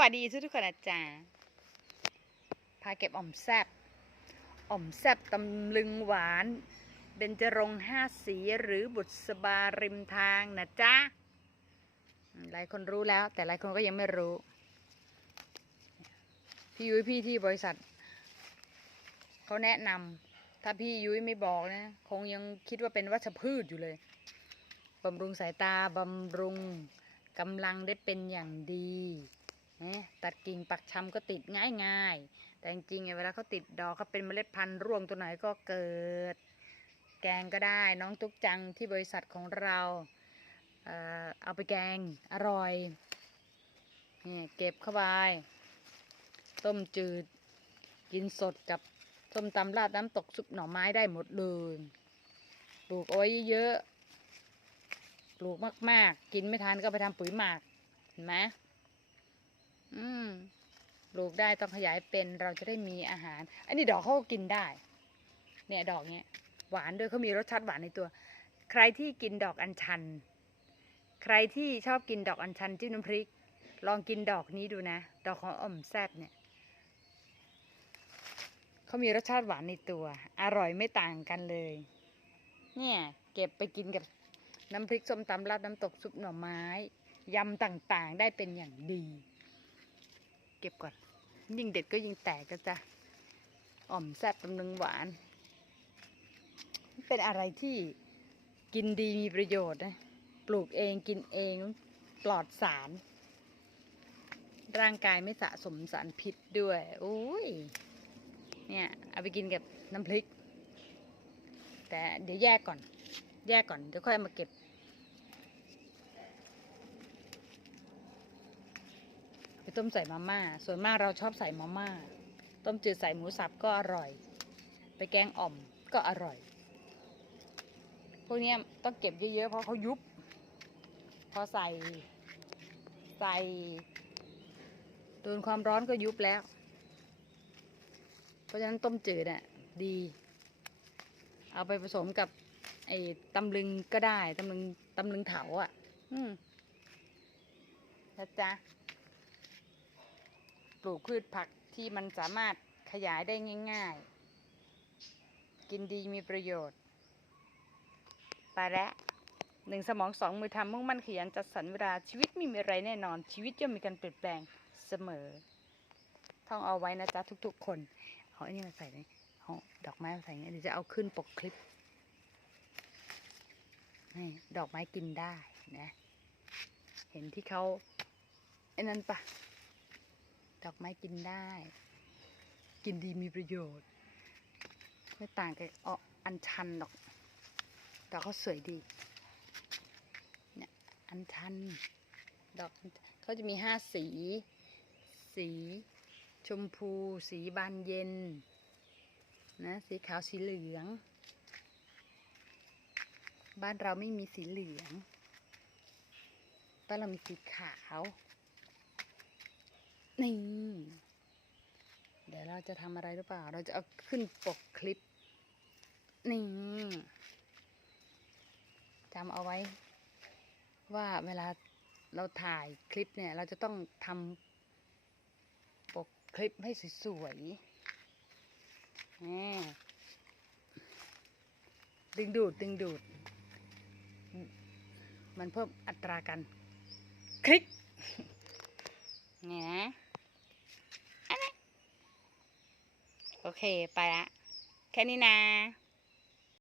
วัสดีทุกทุกๆคนอาจารย์พาเก็บอ่อมแซบอ่อมแซบตำลึงหวานเบญจรงค์ห้าสีหรือบุษบาริมทางนะจ๊ะ หลายคนรู้แล้ว แต่หลายคนก็ยังไม่รู้ พี่ยุ้ยพี่ที่บริษัท เขาแนะนำถ้าพี่ยุ้ยไม่บอกนะ คงยังคิดว่าเป็นวัชพืชอยู่เลยบำรุงสายตาบำรุงกำลังได้เป็นอย่างดี ตัดกิ่งปักชำก็ติดง่ายง่ายๆแต่จริงๆเวลาเขาติดดอกเขาเป็นเมล็ดพันธุ์ร่วงตัวไหนก็เกิด แกงก็ได้น้องตุ๊กจังที่บริษัทของเราเอาไปแกงอร่อยนี่เก็บเข้าไปต้มจืด กินสดกับส้มตำราดน้ำตกซุปหน่อไม้ได้หมดเลยปลูกเอาไว้เยอะๆปลูกมากๆ กินไม่ทันก็ไปทำปุ๋ยหมักเห็นไหม อืมปลูกได้ต้องขยายเป็นเราจะได้มีอาหาร อันนี้ดอกเขาก็กินได้ เนี่ยดอกเนี้ยหวานด้วยเขามีรสชาติหวานในตัว ใครที่กินดอกอัญชัน ใครที่ชอบกินดอกอัญชันจิ้มน้ำพริก ลองกินดอกนี้ดูนะ ดอกของอ่อมแซบเนี่ยเขามีรสชาติหวานในตัว อร่อยไม่ต่างกันเลย เนี่ยเก็บไปกินกับน้ำพริกส้มตำราดน้ำตกซุปหน่อไม้ยำต่างๆ ได้เป็นอย่างดี เก็บก่อน ยิ่งเด็ดก็ยิ่งแตกก็จะอ่อมแซ่บตำลึงหวาน เป็นอะไรที่กินดีมีประโยชน์นะ ปลูกเองกินเองปลอดสาร ร่างกายไม่สะสมสารพิษด้วยโอ้ยเนี่ยเอาไปกินกับน้ำพริก แต่เดี๋ยวแยกก่อน แยกก่อนเดี๋ยวค่อยมาเก็บ ไป ต้มใส่มาม่า ส่วนมากเราชอบใส่มาม่า ต้มจืดใส่หมูสับก็อร่อย ไปแกงอ่อมก็อร่อย พวกนี้ต้องเก็บเยอะๆ เพราะเขายุบ พอใส่ใส่โดนความร้อนก็ยุบแล้ว เพราะฉะนั้นต้มจืดอะดี เอาไปผสมกับ ไอ้ตำลึงก็ได้ตำลึงตำลึงเถาอะ อืมนะจ๊ะ ปลูกพืชผักที่มันสามารถขยายได้ง่าย ๆ กินดีมีประโยชน์ไปแล้วหนึ่งสมองสองมือทำมุ่งมั่นขยันจัดสรรเวลาชีวิตไม่มีอะไรแน่นอน ชีวิตย่อมมีการเปลี่ยนแปลงเสมอ ท่องเอาไว้นะจ๊ะทุก ๆ คนเอาอันนี้มาใส่เลยเอาดอกไม้มาใส่เงี้ยเดี๋ยวจะเอาขึ้นปกคลิปนี่ดอกไม้กินได้นะ เห็นที่เขาไอ้นั่นปะ ดอกไม้กินได้ กินดีมีประโยชน์ ไม่ต่างกับอออันชันหรอกดอกเขาสวยดี เนี่ย อันชัน ดอกเขาจะมีห้าสี สี ชมพู สีบานเย็น นะ สีขาว สีเหลือง บ้านเราไม่มีสีเหลืองบ้านเรามีสีขาว นี่ เดี๋ยวเราจะทำอะไรหรือเปล่า เราจะเอาขึ้นปกคลิป นี่จำเอาไว้ ว่าเวลาเราถ่ายคลิปเนี่ย เราจะต้องทำปกคลิปให้สวยๆนี่ดึงดูด ดึงดูด มันเพิ่มอัตราการคลิก แงอันนั้นโอ เคไปละ แค่นี้นะ